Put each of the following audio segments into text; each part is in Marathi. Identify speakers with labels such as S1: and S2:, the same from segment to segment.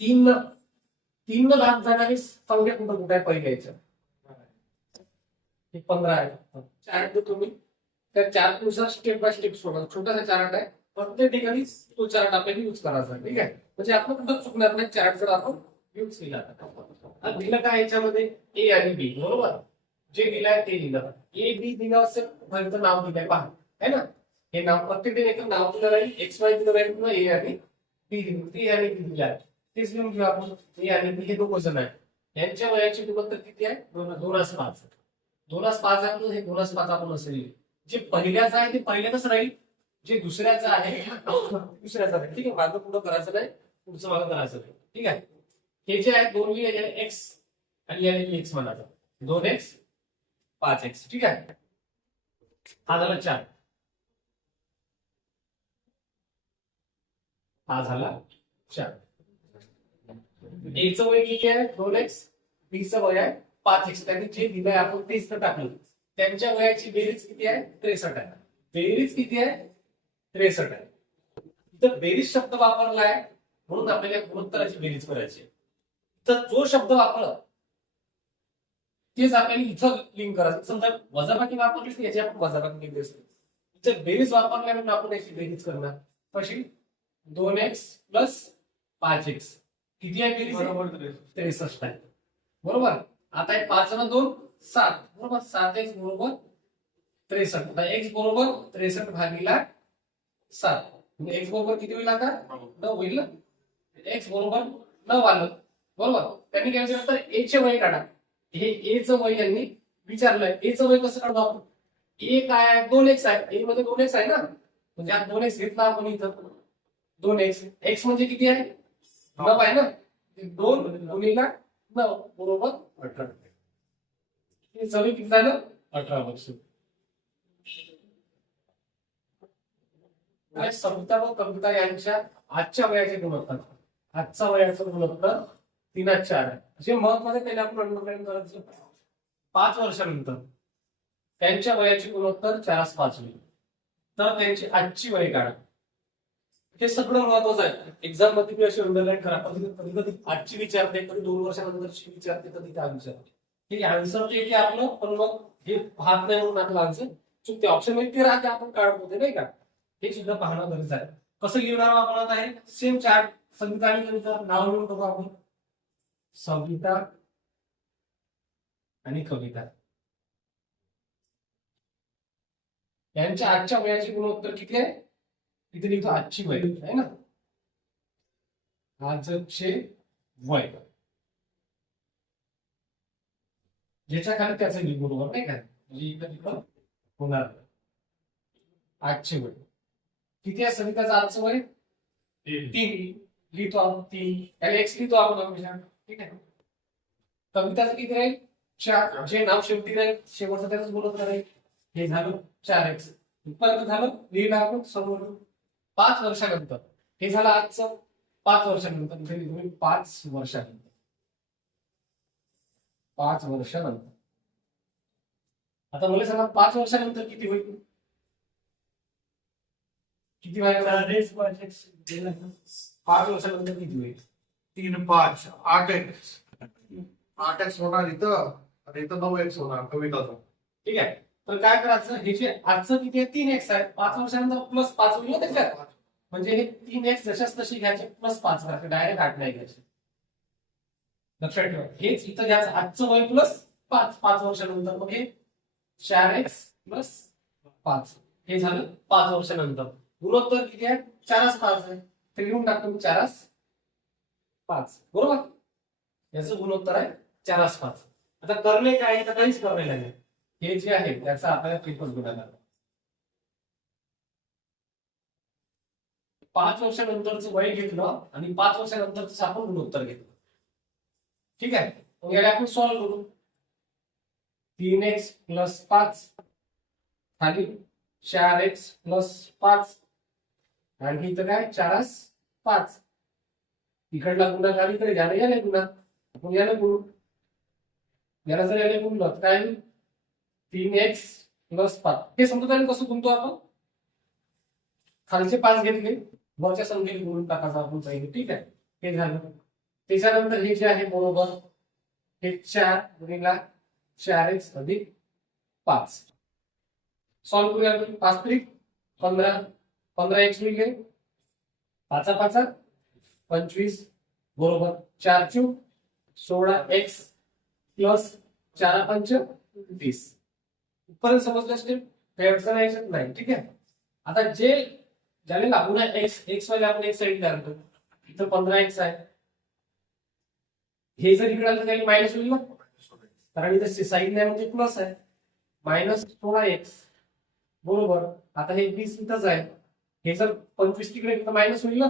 S1: तीन तीन भाग जाणारी संख्या कुठं कुठे आहे? पहिले याच्या हे पंधरा आहे चार्ट तुम्ही. त्या चार्टनुसार स्टेप बाय स्टेप सोडा. छोटासा चार्ट आहे. प्रत्येक ठिकाणी तो चार्ट आपल्याला युज करायचा ठीक आहे? म्हणजे आपण कुठं चुकणार नाही. चार्ट जर आपण युज केला आता दिलं काय याच्यामध्ये? ए आणि बी बरोबर? जे दिलं आहे ते दिलं. ए बी दिलं असेल पर्यंत नाव दिलंय. पहा. है ना? हे नाव प्रत्येक ठिकाणी नाव दिलं राहील. एक्स वाय दिलं राहील. किंवा ए आणि बी दिलं. ते आणि बी दिलं. आहे तेच लिहून घेऊ आपण. हे आणि हे दोघं जण आहे. यांच्या वयाची गुणोत्तर किती आहे? दोन दोनास पाच. दोनास पाच आहे म्हणून हे दोनास पाच आपण असेल जे पहिल्याचं आहे ते पहिल्यातच राहील. जे दुसऱ्याचं आहे दुसऱ्याचं आहे. ठीक आहे मागं पुढं करायचं नाही पुढचं मागं करायचं नाही. ठीक आहे? हे जे आहे दोन लिहिले एक्स आणि याने एक्स म्हणायचं. दोन एक्स पाच एक्स ठीक आहे? हा झाला चार. हा झाला चार. एचं वय किती आहे? दोन एक्स बीचं वय आहे? पाच एक्स त्यांनी जे दिलंय आपण तेच तर टाकलं. त्यांच्या वयाची बेरीज किती आहे? त्रेसष्ट आहे. बेरीज किती आहे? त्रेसष्ट आहे. तर बेरीज शब्द वापरलाय म्हणून आपल्याला गुणोत्तराची बेरीज करायची आहे. तर जो शब्द वापरला तेच आपल्याला इथं लिंक करायचं. समजा वजाबाकी वापरली तर याची आपण वजाबाकी लिंक असते. इथं बेरीज वापरल्या म्हणून आपण याची बेरीज करणार. कशी? दोन एक्स प्लस पाच एक्स किती आहे बेरीज
S2: बरोबर
S1: त्रेसष्ट आहे. बरोबर? आता हे पाच आणि दोन सात. बरोबर? सात एक्स बरोबर त्रेसष्ट. आता एक्स बरोबर त्रेसष्ट भागीला सात. एक्स बरोबर किती होईल आता? नऊ. होईल ना? एक्स बरोबर नऊ आलं. बरोबर? त्यांनी काय विचारलं? तर ए चे वय काढा. हे ए चं वय यांनी विचारलंय. ए चं वय कसं काढतो आपण? ए काय आहे? दोन एक्स आहे. ए मध्ये दोन एक्स आहे ना? म्हणजे आता दोन एक्स घेतला आपण इथं. दोन एक्स एक्स म्हणजे किती आहे? नऊ आहे ना दोन गुणीला नऊ बरोबर अठरा हे सगळे किती झालं? अठरा वर्ष. आणि सविता व कविता यांच्या आजच्या वयाचे गुणोत्तर. आजचा वयाचं गुणोत्तर तीन चार. आहे असे महत्त्वाचे त्याला आपण अंडरलाईन करायचं. पाच वर्षानंतर त्यांच्या वयाची गुणोत्तर चारास पाच होईल. तर त्यांची आजची वय काढा. हे सगळं महत्वाचं आहे. एक्झाममध्ये मी अशी अंडरलाईन करा. कधी कधी कधी आजची विचारते कधी दोन वर्षानंतरची विचारते कधी त्या विचारते हे आन्सर जे की आपलं पण मग हे पाहत नाही म्हणून आपलं आन्सर चुकते ऑप्शनमध्ये ते राहते आपण काढत होते नाही का? हे सुद्धा पाहणं गरजेचं आहे. कसं लिहिणार आपण आता आहे सेम चार्ट संगीता आणि कविता नाव लिहून बघू आपण. संगीता आणि कविता. यांच्या आजच्या वयाची गुणोत्तर किती आहे? इथे लिहितो आजची वय आहे ना? आजचे वय. ज्याच्या खाली त्याचं लिहितो बरोबर नाही का? म्हणजे इथं तिथं होणार. आजचे वय. किती आहे सविताचं आजचं वय? तीन. लिहितो आपण तीन. त्याला एक्स लिहितो आपण हमेशा ठीक आहे. कविताचं किती राहील? चार. जे नाव शेवटी राहील शेवटचं त्याच बोलत राहील. हे झालं चार एक्स परत झालं. लिहिलं आपण समोर. पाच वर्षानंतर. हे झालं आजचं पाच वर्षानंतर. पाच वर्षानंतर. पाच वर्षानंतर. आता मला सांगा पाच वर्षानंतर किती होईल? किती पाच वर्षानंतर किती होईल?
S2: तीन पाच आठ एक्स आठ एक्स होणार इथं आणि इथं नऊ एक्स होणार कविताचा
S1: ठीक आहे. तर काय करायचं? हे जे आजचं किती आहे? तीन एक्स आहे. पाच वर्षानंतर प्लस पाच होईल त्याच्यात. म्हणजे हे तीन एक्स जशाच तशी घ्यायचे. प्लस पाच करायचे डायरेक्ट आठ नाही घ्यायचे. लक्षात ठेवा. हेच इथं घ्यायचं. आजचं वय प्लस पाच. पाच वर्षानंतर. मग हे चार एक्स प्लस पाच. हे झालं पाच वर्षानंतर. गुणोत्तर किती आहे? चारच पाच आहे. ते लिहून टाकतो मी चारस पाच. बरोबर? याचं गुणोत्तर आहे चारच पाच. आता करणे काय? तर काहीच करणे नाही. हे जे आहे त्याचा आपल्याला पेपर गुन्हा पाच वर्षानंतरचं वय घेतलं आणि पाच वर्षानंतरच आपण गुणोत्तर घेतलं. ठीक आहे? मग याला आपण सॉल्व्ह करू. तीन एक्स प्लस पाच खाली चार एक्स प्लस पाच. आणि इथं काय? चारस पाच. इकडला गुन्हा खालीकडे याला याला गुन्हा आपण याला गुणू. याला जर याला गुणलं तर काय तीन एक्स प्लस पाच. हे समजून कसं गुणतो आपण? खालचे पाच घेतले. वरच्या संख्येने गुणून टाकायचा आपण पहिले ठीक आहे? हे झालं. त्याच्यानंतर हे जे आहे बरोबर हे चार गुणिला चार एक्स अधिक पाच. सॉल्व्ह करूया आपण. पाच त्रिक पंधरा. पंधरा एक्स होईल काय पाचा पाचा. पंचवीस. बरोबर. चार चू सोळा एक्स प्लस चार पंच वीस इथपर्यंत समजलं असते काही अडचण आहे याच्यात? नाही ठीक आहे? आता जे ज्याने लागून एक्स एक्स वाले आपण एक साईड धरतो इथं पंधरा एक्स आहे. हे जर इकडे आलं तर मायनस होईल ना? कारण इथं साईड नाही म्हणजे प्लस आहे. मायनस सोळा एक्स बरोबर. आता हे वीस इथंच आहे. हे जर पंचवीस तिकडे तर मायनस होईल ना?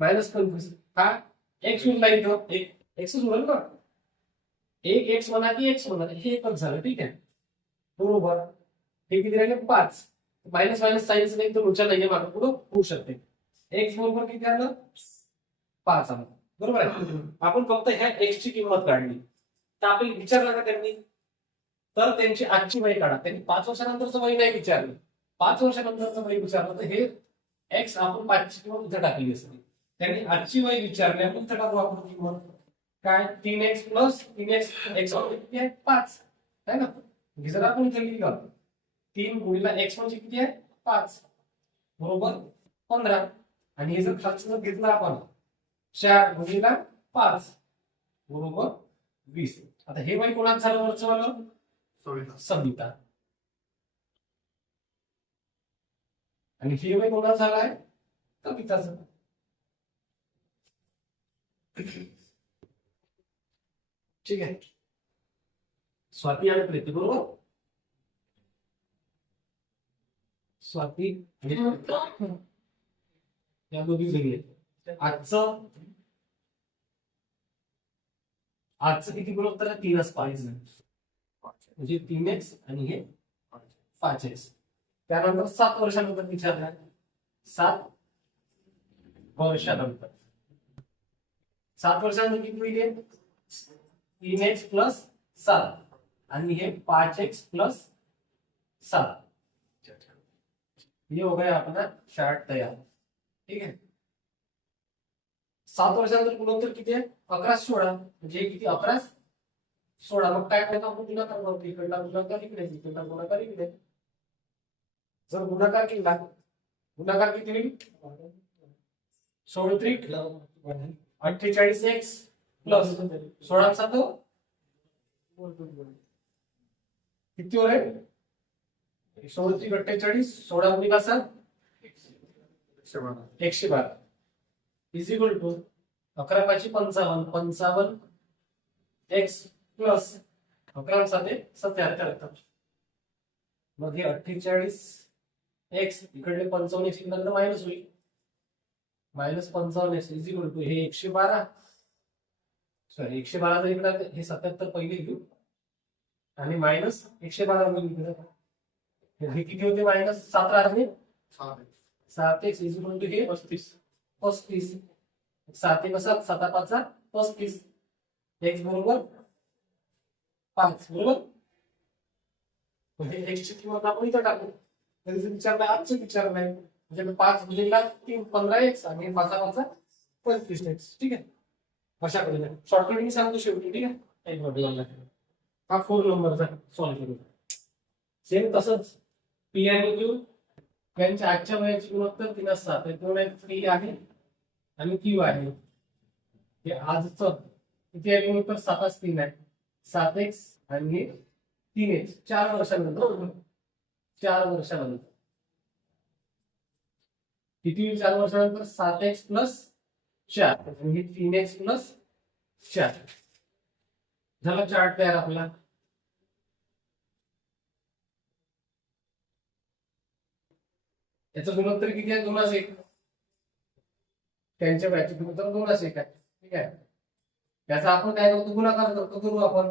S1: मायनस पंचवीस. हा एक्स होईल इथं. एक एक्सच होईल ना? एक एक्स म्हणा की एक्स म्हणा. हे एकच झालं. ठीक आहे. बरोबर. हे किती राहिले? पाच. मायनस मायनस साईन्स नाही तर उच्चार नाही मागं. पुढं होऊ शकते. एक्स बरोबर किती आलं? पाच आलं. बरोबर आहे? आपण फक्त ह्या एक्स ची किंमत काढली. तर आपण विचारलं का त्यांनी? तर त्यांची आजची वय काढा. त्यांनी पाच वर्षानंतरचं वय नाही विचारलं. पाच वर्षानंतरचं वय विचारलं तर हे एक्स आपण पाचची किंमत इथं टाकली असते. त्यांनी आजची वय विचारली आपण इथं टाकू आपण किंमत. काय? तीन एक्स प्लस तीन एक्स एक्स किती आहे? पाच. आहे ना? हे जर आपण इथे लिहिलं तीन गुणिला एक्स म्हणजे किती आहे? पाच. बरोबर? पंधरा. आणि हे जर खालचं जर घेतलं आपण चार गुणिला पाच. बरोबर? वीस. आता हे वय कोणाचं झालं वरचं वालं?
S2: सविता.
S1: आणि हे वय कोणाचं झालं आहे? कविताचं ठीक आहे. स्वाती आणि प्रीती बरोबर? स्वाती या दोघी जणी आजचं आजचं किती गुणोत्तर आहे तीनच पाहिजे म्हणजे तीन एक्स आणि हे पाच एक्स त्यानंतर सात वर्षानंतर विचारलं. सात वर्षानंतर. सात वर्षानंतर किती होईल तीन एक्स प्लस सात. आणि हे पाच एक्स प्लस सात. ये हो गया अपना शर्ट तयार। ठीक आहे सात वर्षानंतर गुणोत्तर किती आहे अकरा सोळा म्हणजे किती अकरा सोळा मग काय करायचं आपण गुणाकार करतो इकडला गुणाकार इकडे इकडला गुणाकार इकडे जर गुणाकार केला गुणाकार किती होईल सोळ त्रिक अठ्ठेचाळीस एक्स प्लस सोळा सात। किती वर हो आहे सोळ त्रिक अठ्ठेचाळीस सोळा गुणिक असा एकशे बारा. इज इक्वल टू अकरा पाचशे पंचावन्न पंचावन्न एक्स प्लस अकरा साधे सत्याहत्तर मग हे अठ्ठेचाळीस एक्स इकडले पंचावन्न एक्स इकडे मायनस होईल. मायनस पंचावन्न एक्स इज इक्वल टू हे एकशे बारा. सॉरी एकशे बारा जर इकडे हे सत्याहत्तर पहिले घेऊ. आणि मायनस एकशे बारा इकडे हे किती होते मायनस सात राहते सात. एक्स इज इक्वल टू हे पस्तीस. पस्तीस. सात एक सात साता पाचा पस्तीस. एक्स बरोबर पाच बरोबर? म्हणजे एक्सची किंमत आपण इथं टाकू. तरी विचारलं आजचं विचार नाही. म्हणजे पाच गुणिला तीन पंधरा एक्स आणि पाचा पाचा पंचवीस एक्स ठीक आहे? अशा पद्धतीने. शॉर्टकट मी सांगतो शेवटी ठीक आहे? एक नाही हा फोर नंबरचा सॉल्व्ह करू सेम तसंच. पी आणि क्यू त्यांच्या आजच्या वयाची गुणोत्तर तीन असतात दोन आहेत पी आहे आणि क्यू आहे. हे आजचं किती आहे गुणोत्तर? सातच तीन आहे. सात एक्स आणि तीन एक्स चार वर्षानंतर. चार वर्षानंतर. किती होईल चार वर्षानंतर? सात एक्स प्लस चार. म्हणजे तीन एक्स प्लस चार. झाला चार्ट तयार आपला. याचं गुणोत्तर किती आहे? दोनच एक. त्यांच्या व्याची गुणोत्तर दोनच एक आहे. ठीक आहे? याचा आपण काय करतो? गुणाकार करतो. करू आपण.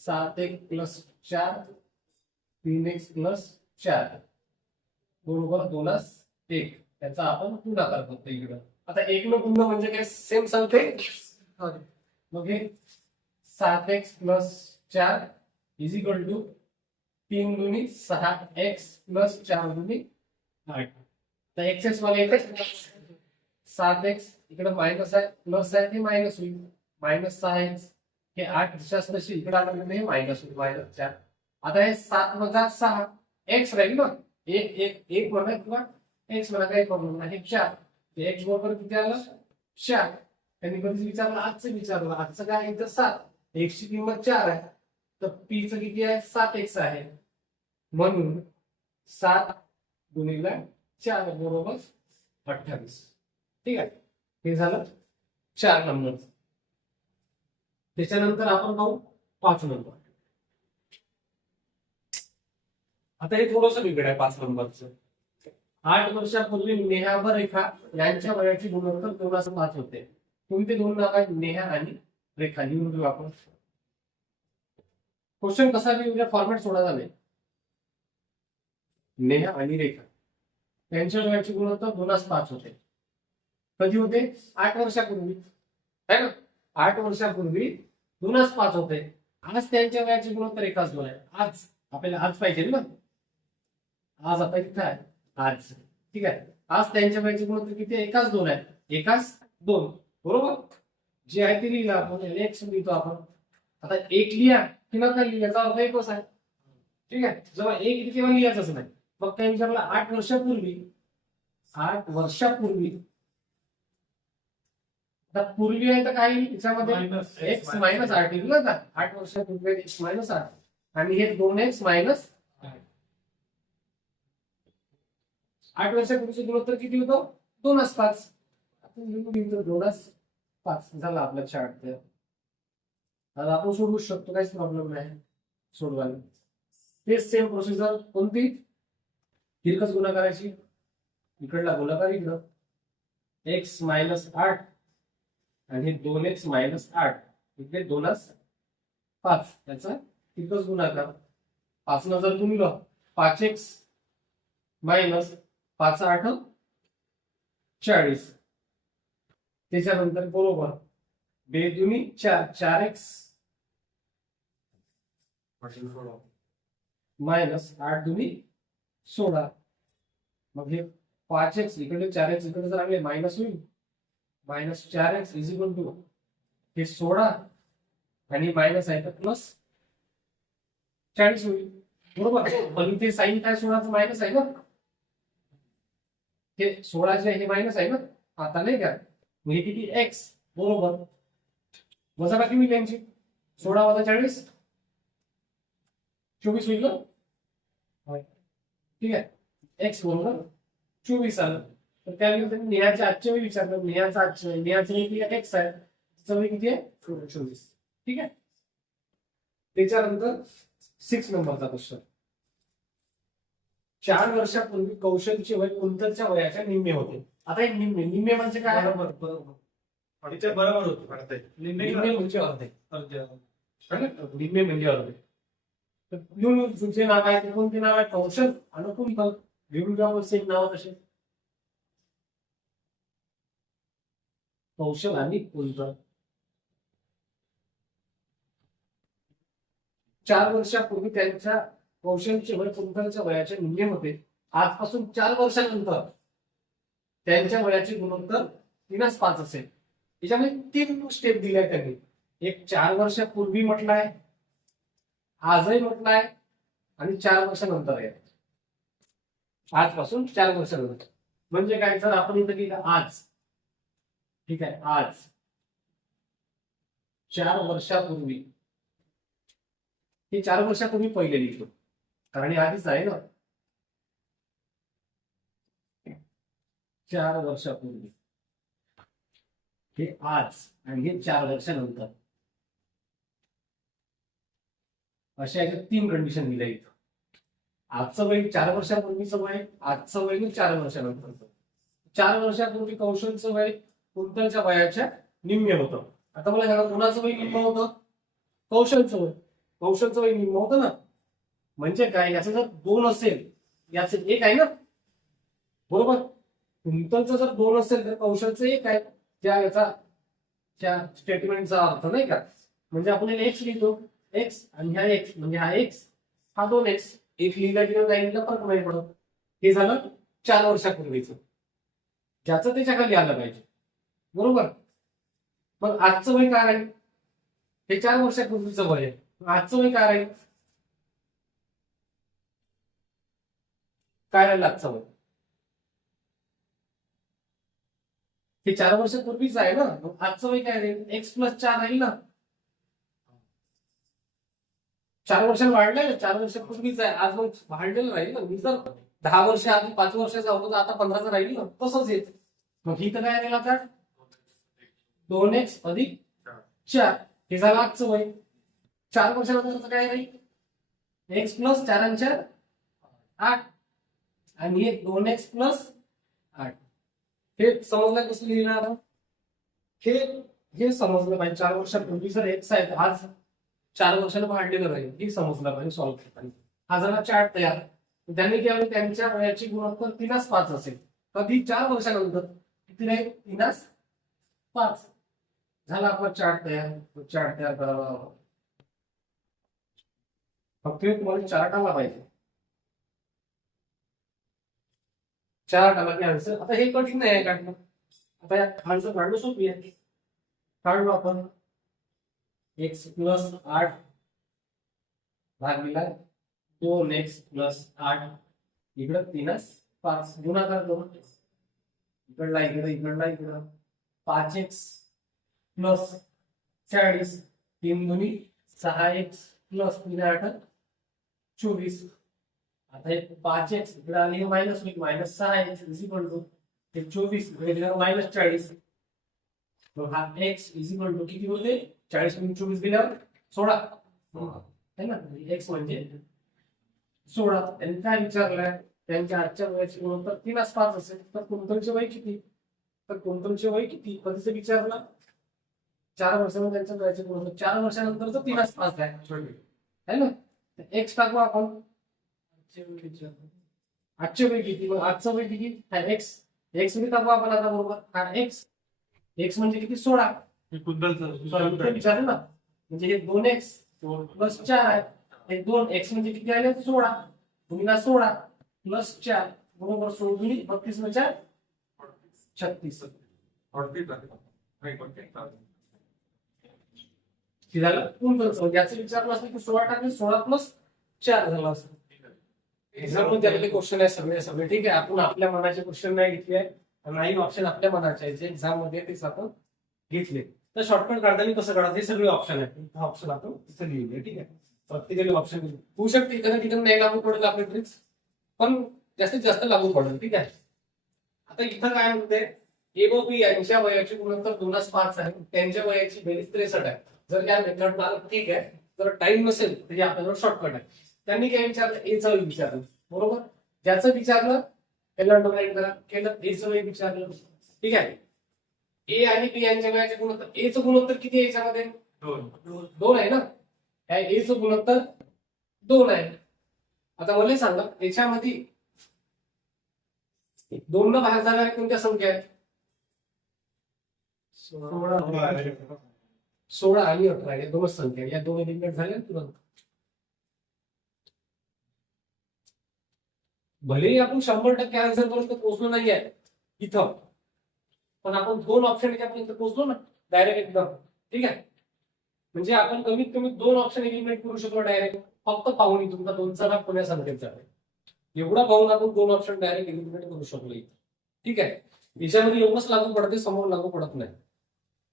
S1: सात एक प्लस चार तीन एक्स प्लस चार. बरोबर दोनच एक. त्याचा आपण गुणाकार करतो इकडं. आता एक न गुण म्हणजे काय? सेम सांगते मग हे सात एक्स प्लस चार इज इक्वल टू तीन गुणी सहा एक्स प्लस चार गुणी आठ एक्स एक्स मला येते सात एक्स इकडे मायनस आहे प्लस आहे ते मायनस होईल. मायनस सहा एक्स हे आठ दिशाच तशी इकडे आलं म्हणजे हे मायनस होईल मायनस चार आता हे सात वजा सहा एक्स राहील ना. एक एक एक म्हणा किंवा एक्स म्हणा काही प्रॉब्लेम नाही. हे चार. एक्स बरोबर किती आलं? चार. त्यांनी कधीच विचारलं? आजचं विचारलं. आजचं काय तर सात. एक्सची किंमत चार आहे. तर पीचं किती आहे? सात एक्स आहे. म्हणून सात गुणिले चार बरोबर अठ्ठावीस. ठीक आहे? हे झालं चार नंबर. त्याच्यानंतर आपण पाहू पाच नंबर. आता हे थोडस वेगळं आहे पाच नंबरचं. आठ वर्षापूर्वी नेहा रेखा यांच्या वयाची गुणोत्तर दोन असं पाच होते. कोणते दोन नाव आहेत? नेहा आणि रेखा. लिहून घेऊ आपण. क्वेश्चन कसा फॉर्मॅट सोडायचा नाही नेहा आणि रेखा. त्यांच्या वयाची गुणोत्तर दोनास पाच होते. कधी होते? आठ वर्षापूर्वी. है ना? आठ वर्षापूर्वी दोनास पाच होते. आज त्यांच्या वयाची गुणोत्तर एकाच दोन आहे. आज. आपल्याला आज पाहिजे ना? आज आता किती आहे. आज. ठीक आहे. आज त्यांच्या वयाची गुणोत्तर किती आहे? एकाच दोन आहे. एकाच दोन. बरोबर? जे आहे ते लिहिलं आपण. एक्स लिहितो आपण. आता एक लिहा. किंवा काय लिहा अर्थ एकच आहे. ठीक आहे? जेव्हा एक येते तेव्हा लिहायचंच नाही. मग काय विचारलं? आठ वर्षापूर्वी आठ वर्षापूर्वी. आता पूर्वी आहे तर काही याच्यामध्ये एक्स मायनस. आठ येईल ना? आठ वर्षापूर्वी एक्स मायनस आठ. आणि हे दोन एक्स मायनस आठ. वर्षापूर्वीचे गुणोत्तर किती होतं? दोनच पाच दोनच पाच. झाला आपल्या चार्ट आता आपण सोडवू शकतो काहीच प्रॉब्लेम नाही. सोडवायला. तेच सेम प्रोसिजर कोणती? तिरकस गुणाकाराची इकडला गुणाकार इकडं. एक्स मायनस आठ आणि दोन एक्स मायनस आठ. इकडे दोनच पाच. त्याचा तिरकस गुणाकार पाच न जर गुणलं पाच एक्स मायनस पाच आठ चाळीस. त्याच्यानंतर बरोबर. बे दुनी चार चार एक्स मायनस आठ दुनी सोळा. मग हे पाच एक्स इकडे चार एक्स इकडे जर आले मायनस होईल. मायनस चार एक्स इज इक्वल टू हे सोळा आणि मायनस आहे तर प्लस चाळीस होईल. बरोबर? पण इथे साईन काय सोळाचं मायनस आहे ना? हे सोळाचे हे मायनस आहे ना? आता नाही का? मग हे किती? एक्स बरोबर? वजा बाकी होईल यांची. सोळा वजा चाळीस. चोवीस होईल ना? ठीक आहे. एक्स बरोबर चोवीस आलं तर त्यावेळी त्यांनी नेहाच्या आजच्या वेळी विचारलं. नेहाचा आजच्या नेहाचं एक्स आहे? तिचं वेळी किती आहे? चोवीस. ठीक आहे? त्याच्यानंतर सिक्स नंबरचा क्वेश्चन चार वर्षापूर्वी कौशलचे वय कुंतलच्या वयाच्या निम्मे होते. आता हे निम्मे. निम्मे म्हणजे काय?
S2: बरोबर बरोबर. तिच्या बरोबर होत.
S1: निम्मे म्हणजे अर्धे. ना? निम्मे म्हणजे अर्धे. तुमचे नाव आहे ते कोणते नाव आहे? कौशल आणि कुंतल लिहून घ्या नाव तसे कौशल आणि कुंतल चार वर्षापूर्वी त्यांच्या कौशलचे वय कुंतलच्या वयाचे निम्मे होते. आजपासून चार वर्षानंतर त्यांच्या वयाचे गुणोत्तर तीनच पाच असेल. त्याच्यामध्ये तीन स्टेप दिल्या त्यांनी. एक चार वर्षापूर्वी म्हटलाय आजही म्हटलाय आणि चार वर्षानंतर आहे. आजपासून चार वर्षानंतर म्हणजे काय? सर आपण इथं लिहिलं आज. ठीक आहे आज. चार वर्षापूर्वी. हे चार वर्षापूर्वी पहिले लिहितो. कारण आधीच आहे ना. चार वर्षापूर्वी. हे आज आणि हे चार वर्षानंतर. अशा याच्यात तीन कंडिशन दिल्या इथं. आजचं वय चार वर्षापूर्वीचं वय आजचं वय मी चार वर्षानंतरचं. चार वर्षापूर्वी कौशलचं वय कुंतलच्या वयाच्या निम्मे होतं. आता मला सांगा कुणाचं वय निम्म होतं? कौशलचं वय. कौशलचं वय निम्म होतं ना. म्हणजे काय? याचं जर दोन असेल याचं एक आहे ना? बरोबर? कुंतलचं जर दोन असेल तर कौशलचं एक आहे. त्या याचा त्या स्टेटमेंटचा अर्थ नाही का? म्हणजे आपण एक्स लिहितो एक्स आणि ह्या एक्स म्हणजे हा एक्स हा दोन एक्स एक लिहिला किंवा नाही फरक नाही पडत हे झालं चार वर्षापूर्वीच. ज्याचं त्याच्याखाली आलं पाहिजे. बरोबर? मग आजचं वय काय राहील? हे चार वर्षापूर्वीचं वय आहे. आजचं वय काय राहील? काय राहील आजचं वय? हे चार वर्षापूर्वीच आहे ना. मग आजचं वय काय राहील? एक्स प्लस चार राहील ना. चार वर्षात वाढलेलं चार चार वर्षापूर्वीच आहे आज मग वाढलेलं राहील ना. मी जर दहा वर्ष आधी पाच वर्षाचा होतो तर आता पंधराचा राहील ना तसंच येत. मग ही तर काय राहील आता? दोन एक्स अधिक चार. हे झालं आजचं वय. चार वर्षानंतर काय राहील? एक्स प्लस चार चार आठ. आणि हे दोन एक्स प्लस आठ. हे समजलं कसं लिहिणार हे हे समजलं पाहिजे. चार वर्षापूर्वी जर एक्स आहे तर आज चार वर्षाला वाढलेलं राहील हे समजलं पाहिजे सॉल्व्ह करताना हा झाला चार्ट तयार त्यांनी केवळ त्यांच्या वयाची गुणोत्तर तीनास पाच असेल. कधी चार वर्षानंतर? किती राहील तीनास पाच. झाला आपला चार्ट तयार. चार्ट तयार करावा. फक्त तुम्हाला चार्ट आला पाहिजे. चार्ट आला की आन्सर आता हे कठीण नाही आहे काढणं. आता या आन्सर काढणं सोपी आहे. काढलो आपण एक्स प्लस आठ भागिला दोन एक्स प्लस आठ. इकडं तीनच पाच. गुणाकार दोन इकडला इकडं इकडला इकडं. पाच एक्स प्लस चाळीस. तीन दोन्ही सहा एक्स प्लस तीन आठ चोवीस. आता हे पाच एक्स इकडे आली मायनस होईल. मायनस सहा एक्स इज इक्वल टू ते चोवीस. मायनस चाळीस. हा एक्स इज इक्वल टू किती होते? चाळीस मिनिट चोवीस गेल्यावर सोळा है. ना? एक्स म्हणजे सोळा त्यांनी काय विचारलंय? त्यांच्या आजच्या वयाची गुणोत्तर तीन आज पाच असेल. तर कुंतलचे वय किती? तर कुंतलचे वय किती? कधीच विचारलं. चार वर्षांमध्ये त्यांच्या वयाचे गुणोत्तर चार वर्षानंतरच तीन आज पाच आहे. है ना? एक्स टाकू आपण. आजचे वय किती मग आजचं वय किती? एक्स एक्स मी टाकू आपण आता बरोबर. हा एक्स एक्स म्हणजे किती? सोळा.
S2: हे
S1: विचारलं ना. म्हणजे हे दोन एक्स प्लस चार आहे हे दोन एक्स म्हणजे किती आले? सोळा. गुणिला सोळा प्लस चार बरोबर सोळा गुणी बत्तीस चार छत्तीस झालं कुंतलचं याचं विचारलं असतं की सोळा टाकले सोळा प्लस चार झालं असं एक्झाममध्ये आलेले क्वेश्चन आहे? सगळे सगळे. ठीक आहे आपण आपल्या मनाचे क्वेश्चन नाही घेतले. आहे नाही ऑप्शन आपल्या मनाचे आहे. जे एक्झाममध्ये तेच आपण घेतले. तर शॉर्टकट काढताना कसं काढायचं? हे सगळे ऑप्शन आहेत. हा ऑप्शन आपण तिथे लिहिले ठीक आहे? प्रत्येकाने ऑप्शन होऊ शकते एखाद्या ठिकाणी नाही लागू पडेल आपले ट्रिक्स पण जास्तीत जास्त लागू पडेल ठीक आहे? आता इथं काय म्हणते ए व बी यांच्या वयाची गुणोत्तर दोनच पाच आहे त्यांच्या वयाची बेरीज त्रेसष्ट आहे. जर या मेथड ठीक आहे जर टाइम नसेल तर हे आपल्याला शॉर्टकट आहे. त्यांनी काय विचारलं? एचं वय विचारलं बरोबर? ज्याचं विचारलं त्याला अंडरलाईन करा. केलं एचं वय विचारलं. ठीक आहे? ए आणि बी यांच्या वयाचे गुणोत्तर. एचं गुणोत्तर किती आहे याच्यामध्ये? दोन. आहे ना? या एचं गुणोत्तर दोन आहे. आता मला सांगा याच्यामध्ये दोन न भाग जाणाऱ्या कोणत्या संख्या आहेत? सोळा. सोळा आणि अठरा. या दोनच संख्या. या दोन एलिमेंट झाल्या तुरंत भलेही आपण शंभर टक्के आन्सर पर्यंत पोहोचलो नाही आहे इथं. पण आपण दोन ऑप्शन याच्यापर्यंत पोहोचलो ना डायरेक्ट एकदम. ठीक आहे? म्हणजे आपण कमीत कमी दोन ऑप्शन एलिमिनेट करू शकतो डायरेक्ट फक्त पाहून तुमचा दोनचा भाग पुण्या संख्येचा आहे एवढा पाहून आपण दोन ऑप्शन डायरेक्ट एलिमिनेट करू शकलो ठीक आहे? याच्यामध्ये एवढंच लागू पडते समोर लागू पडत नाही.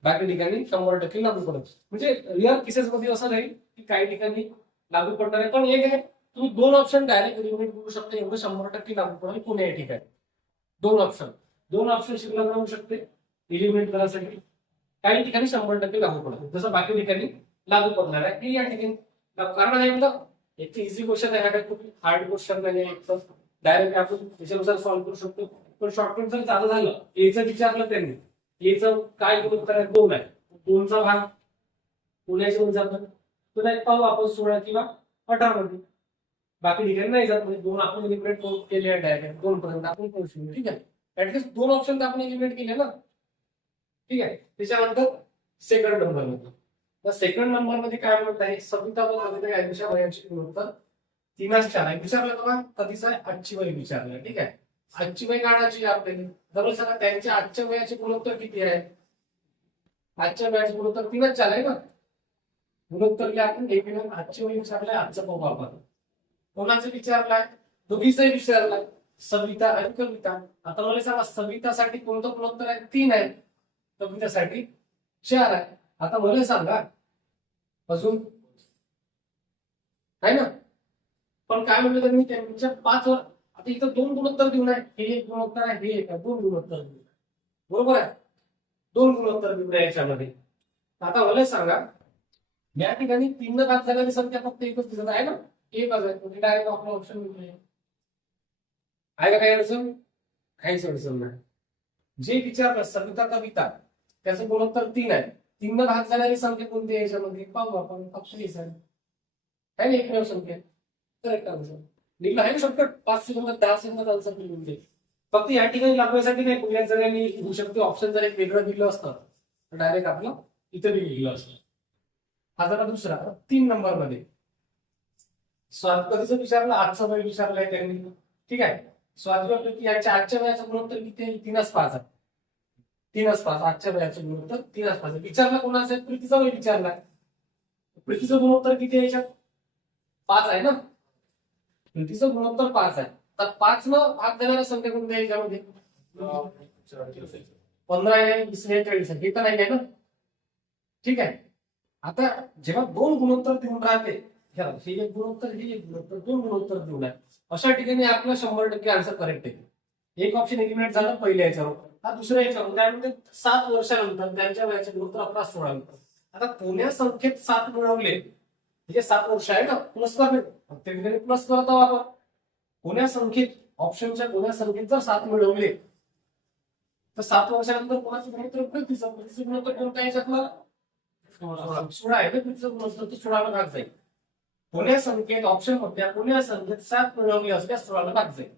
S1: बाकी ठिकाणी शंभर टक्के लागू पडत. म्हणजे रिअल केसेस मध्ये असं राहील की काही ठिकाणी लागू पडणार आहे. पण एक आहे तुम्ही दोन ऑप्शन डायरेक्ट एलिमिनेट करू शकता एवढं शंभर टक्के लागू पडेल पुणे या ठिकाणी. दोन ऑप्शन दोन ऑप्शन शिकला जाऊ शकते. एलिमिनेट करायसाठी. काही ठिकाणी शंभर टक्के लागू पडतात. जसं बाकी ठिकाणी लागू पडणार आहे. की या ठिकाणी. कारण आहे म्हणलं एक इझी क्वेश्चन आहे. हा खूप हार्ड क्वेश्चन नाही आहे. डायरेक्ट आपण त्याच्यानुसार सॉल्व्ह करू शकतो. पण शॉर्टकट जर चालू झालं एचं विचारलं त्यांनी एचं काय उत्तर आहे? दोन आहे. दोनचा भाग. पुण्याचे होऊन जातं पुन्हा एक पाहू आपण सोळा किंवा अठरा मध्ये. बाकी ठिकाणी नाही जात. म्हणजे दोन आपण एलिमिनेट केले आहे डायरेक्ट दोन पर्यंत आपण करू शकतो ठीक आहे? ऍटलीस्ट दोन ऑप्शन तर आपण एलिमिनेट केले ना. ठीक आहे. त्याच्यानंतर सेकंड नंबरमध्ये. तर सेकंड नंबरमध्ये काय म्हणत आहे? सविता यांच्या वयाची गुणोत्तर तीनाच चार आहे विचारलं का कधीच आहे आजची वय विचारलं. ठीक आहे. आजची वय काढायची आपल्याला. दररोज सांगा त्यांच्या आजच्या वयाचे गुणोत्तर किती आहे? आजच्या वयाचे गुणोत्तर तीनच चालय ना. गुणोत्तर आपण एकमेकांना आजची वेळ विचारलाय. आजचा पाहू आपण कोणाचं विचारलाय? दोघीचाही विचारलाय. सविता आणि कविता आता मला सांगा सवितासाठी कोणतं गुणोत्तर आहे? तीन आहे. कवितासाठी चार आहे. आता मला सांगा. अजून? आहे ना? पण काय म्हणलं त्यांनी त्यांच्या पाच वर आता इथं दोन गुणोत्तर देऊन आहे. हे एक गुणोत्तर आहे हे एक आहे. दोन गुणोत्तर देऊन बरोबर आहे? दोन गुणोत्तर देऊन आहे याच्यामध्ये. आता मला सांगा. या ठिकाणी तीन भाग झालेली संख्या फक्त एकच दिसत आहे ना? एकच आहे. म्हणजे डायरेक्ट आपला ऑप्शन आहे का काही अडचण? काहीच अडचण नाही. जे विचारलं सविता कविता त्याचं गुणोत्तर तीन आहे. तीन भाग जाणारी संख्या कोणती याच्यामध्ये? पाहू आपण. ऑप्शन आहे आहे नाही एकमेव संख्या करेक्ट आन्सर निघलं आहे ना शॉर्टकट पाच सेकंदात दहा सेकंदात आन्सर निघून जाईल फक्त या ठिकाणी लागण्यासाठी नाही कुठल्या जणांनी होऊ शकते. ऑप्शन जर एक वेगळं दिलं असतं तर डायरेक्ट आपलं इथं लिहिलं असतं. हा जरा दुसरा तीन नंबरमध्ये स्वाद कधीच विचारलं आजचा वेळ विचारलाय त्यांनी. ठीक आहे? स्वाध्यापैकी यांच्या आजच्या वेळाचं गुणोत्तर किती आहे? तीनच पाच आहे. तीनच पाच आजच्या वेळाचं गुणोत्तर तीनच पाच विचारला कोणाचं आहे? प्रीतीचा वय विचारला. प्रीतीचं गुणोत्तर किती आहे याच्यात? पाच आहे ना? प्रीतीचं गुणोत्तर पाच आहे. तर पाच न भाग देणाऱ्या संख्या कोणत्या आहे याच्यामध्ये? पंधरा आहे वीस आहे चाळीस आहे. हे तर नाही आहे ना? ठीक आहे. आता जेव्हा दोन गुणोत्तर देऊन राहते ह्या, हे एक गुणोत्तर हे एक गुणोत्तर दोन गुणोत्तर देऊन आहे. अशा ठिकाणी आपलं शंभर टक्के आन्सर करेक्ट आहे. एक ऑप्शन एलिमिनेट झालं पहिल्या याच्यावर. हा दुसऱ्या याच्यावर. म्हणजे त्यामध्ये सात वर्षानंतर त्यांच्या वयाचे गुणोत्तर अकरा सोळा आता पुण्या संख्येत सात मिळवले म्हणजे सात वर्ष आहे ना प्लस करणे प्रत्येक ठिकाणी प्लस करत आहोत आपण पुण्या संख्येत ऑप्शनच्या पुण्या संख्येत जर सात मिळवले तर सात वर्षानंतर कोणाचं गुणोत्तर पृथ्वीचं पृथ्वीचं गुणोत्तर कोणत्या याच्यात सोळा. आहे ना पृथ्वीचं गुणोत्तर सोळाला भाग जाईल. कोण्या संख्येत ऑप्शनमध्ये कोण्या संख्येत सात मिळवली असल्यास सोळाला भाग जाईल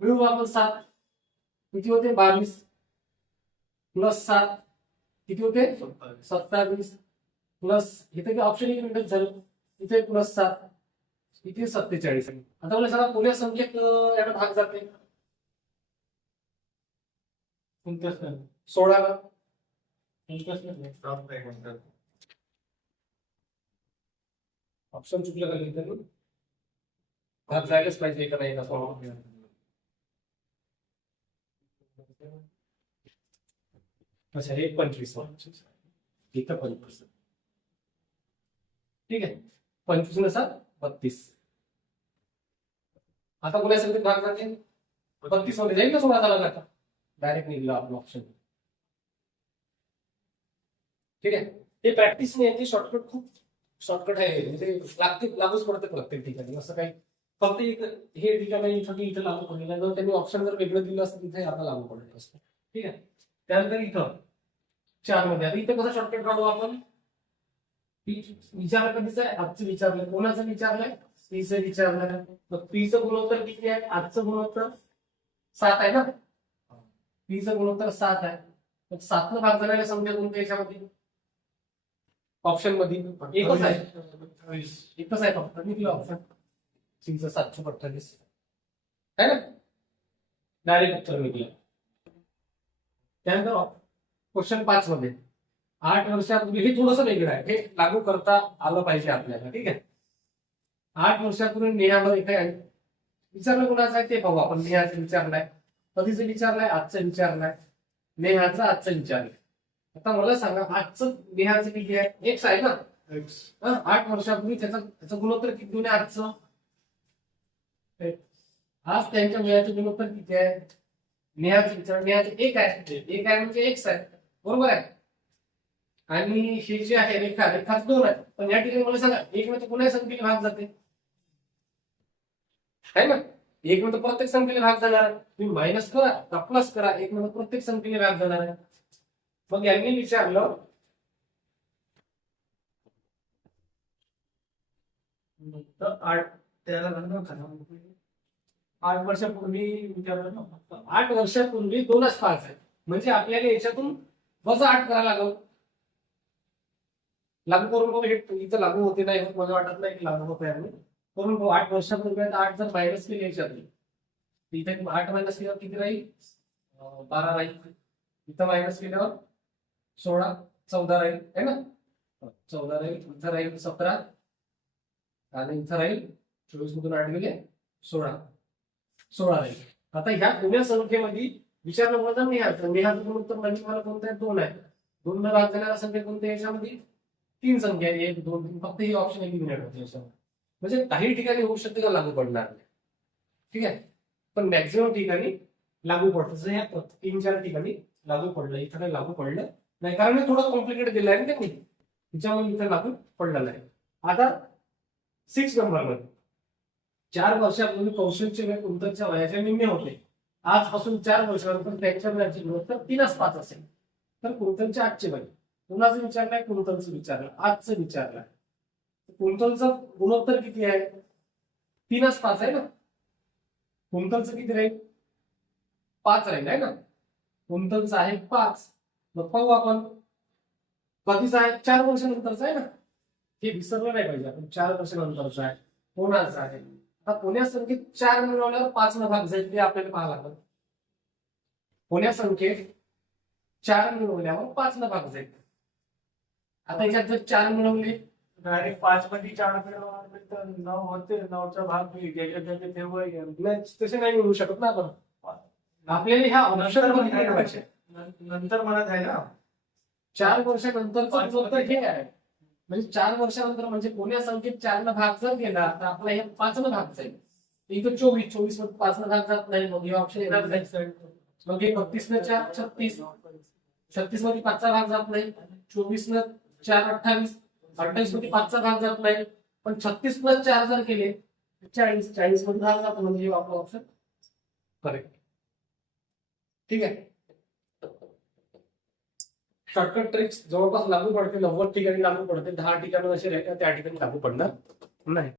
S1: मिळवू आपण सात. किती होते? बावीस. प्लस सात. किती होते? सत्तावीस. प्लस इथे काही ऑप्शन एक झालं. इथे प्लस सात. इथे सत्तेचाळीस. आता मला सांगा पुण्या संख्येत याला भाग जाते. सोळाला
S2: कोणत्याच नाही
S1: ऑप्शन चुकलं का इथे भाग जायलाच पाहिजे का नाही का सोळा अच्छा एक पंचवीस इथं पंचवीस ठीक आहे पंचवीस नसा बत्तीस। आता कोणा संख्येत भाग जाते बत्तीसमध्ये जाईल का सोळा झाला का डायरेक्ट निघलं आपलं ऑप्शन ठीक आहे हे प्रॅक्टिस नाही आहे शॉर्टकट खूप शॉर्टकट आहे. म्हणजे लागते लागूच पडते प्रत्येक ठिकाणी. असं काही फक्त इथं हे ठिकाणी इथं की इथं लागू पडलेलं जर त्यांनी ऑप्शन जर वेगळं दिलं असतं तिथे आता लागू पडलं असतं. ठीक आहे? त्यानंतर इथं चारमध्ये आता इथं कसं शॉर्टकट काढू आपण? विचार कधीच आहे? आजचं विचारलंय कोणाचं विचारलंय? पीचं विचारलंय मग पीचं गुणोत्तर किती आहे? आजचं गुणोत्तर सात आहे ना? पीचं गुणोत्तर सात आहे. मग सातनं भाग जाणाऱ्या संख्या कोणत्या याच्यामध्ये? ऑप्शनमध्ये एकच आहे. एकच आहे फक्त. निघलं ऑप्शन सीचं सातशे अठ्ठावीस आहे ना? डायरेक्ट उत्तर निघलं त्यानंतर क्वेश्चन पाच मध्ये. आठ वर्षापूर्वी हे थोडंसं वेगळं आहे. हे लागू करता आलं पाहिजे आपल्याला. ठीक आहे? आठ वर्षापूर्वी नेहामध्ये काय आहे? विचारलं कोणाचं आहे ते पाहू आपण नेहाचं विचारलंय. कधीचं विचारलंय? आजचं विचारलंय. नेहाचं आजचं विचारलंय आता मला सांगा आजचं नेहाचं किती आहे एक्स आहे ना? हं, आठ वर्षापूर्वी त्याचा त्याचं गुणोत्तर किती आहे आजचं? आज त्यांच्या वेळाचं गुणोत्तर किती आहे? नेहाचं विचार नेहाचं एक आहे. एक आहे म्हणजे एक्स आहे. बरोबर आहे? आणि हे जे आहे रेखा रेखा दोन आहे. पण या ठिकाणी मला सांगा एक मध्ये कोणत्या संख्येने भाग जाते. आहे ना? एक मध्ये प्रत्येक संख्येने भाग जाणार आहे. तुम्ही मायनस करा का प्लस करा एक मध्ये प्रत्येक संख्येने भाग जाणार आहे. मग यांनी विचारलं
S2: आठ त्याला नंतर
S1: आठ वर्षापूर्वी विचारलं ना फक्त. आठ वर्षापूर्वी दोनच पाच आहेत. म्हणजे आपल्याला याच्यातून वजा आठ करायला लागल. लागू करून बघू हे इथं लागू होते नाही होत मला वाटत नाही की लागू होत आहे करून बघू आठ वर्षापूर्वी आता आठ जर मायनस केली याच्यातून इथे आठ मायनस केल्यावर किती राहील? बारा राहील. इथं मायनस केल्यावर सोळा चौदा राहील है ना? चौदा राहील इथं राहील सतरा आणि इथं राहील चोवीस मधून आठ गेले सोळा. सोळा राहील. आता ह्या उभ्या संख्येमध्ये विचारलं मला निहाचं निहाचं उत्तर नवीन मला कोणत्या आहे? दोन आहे. दोन न भाग झालेल्या संख्या कोणत्या याच्यामध्ये? तीन संख्या आहे. एक दोन तीन. फक्त ही ऑप्शन एलिमिनेट होते याच्यामध्ये म्हणजे काही ठिकाणी होऊ शकते का लागू पडणार नाही? ठीक आहे? पण मॅक्झिमम ठिकाणी लागू पडतं. जसं या तीन चार ठिकाणी लागू पडलं इथं लागू पडलं नाही कारण हे थोडं कॉम्प्लिकेट दिलं आहे ना त्यांनी. तिच्यामुळे इथं लागू पडलेला आहे. आता सिक्स नंबरमध्ये चार वर्षापूर्वी कौशलचे वय कुंतलच्या वयाच्या निम्मे होते. आजपासून चार वर्षानंतर त्यांच्या वयाची गुणोत्तर तीनच पाच असेल. तर कुंतलचे आजचे वय. कुणाचं विचारलंय कुंतलचं विचारलं. आजचं विचारलं कुंतलचं गुणोत्तर किती आहे? तीनच पाच आहे ना? कुंतलचं किती राहील? पाच राहील आहे ना? कुंतलचं आहे पाच. मग पाहू आपण. कधीचा आहे चार वर्षानंतरचा आहे ना? हे विसरलं नाही पाहिजे आपण. चार वर्षानंतरचं आहे. कोणाचं आहे. आता पुण्या संख्येत चार मिळवल्यावर पाच न भाग जाईल ते आपल्याला पाहावं लागतं पुण्या संख्येत चार मिळवल्यावर पाच न भाग जाईल. आता याच्यात जर चार मिळवले.
S3: डायरेक्ट पाच मध्ये चार मिळवले तर नऊ होते. नऊचा भाग तेव्हा
S1: तसे नाही मिळवू शकत ना आपण. आपल्याला ह्या ऑप्शनमध्ये.
S3: नंतर म्हणत आहे ना.
S1: चार वर्षानंतरचं उत्तर हे आहे. म्हणजे चार वर्षानंतर म्हणजे पुण्या संख्येत चार न भाग जर गेला तर आपला हे पाच न भाग जाईल. इथं चोवीस चोवीसमध्ये पाच न भाग जात नाही. मग हे ऑप्शन येणार नाही. मग हे बत्तीस न चार छत्तीस. छत्तीसमध्ये पाचचा भाग जात नाही. चोवीस न चार अठ्ठावीस. अठ्ठावीसमध्ये पाचचा भाग जात नाही. पण छत्तीस प्लस चार जर केले चाळीस चाळीस. मध्ये भाग जातो म्हणजे हे आपलं ऑप्शन करेक्ट ठीक आहे? शॉर्टकट ट्रिक्स जवळपास लागू पडते नव्वद ठिकाणी लागू पडते दहा ठिकाणी असे त्या ठिकाणी लागू पडणार नाही.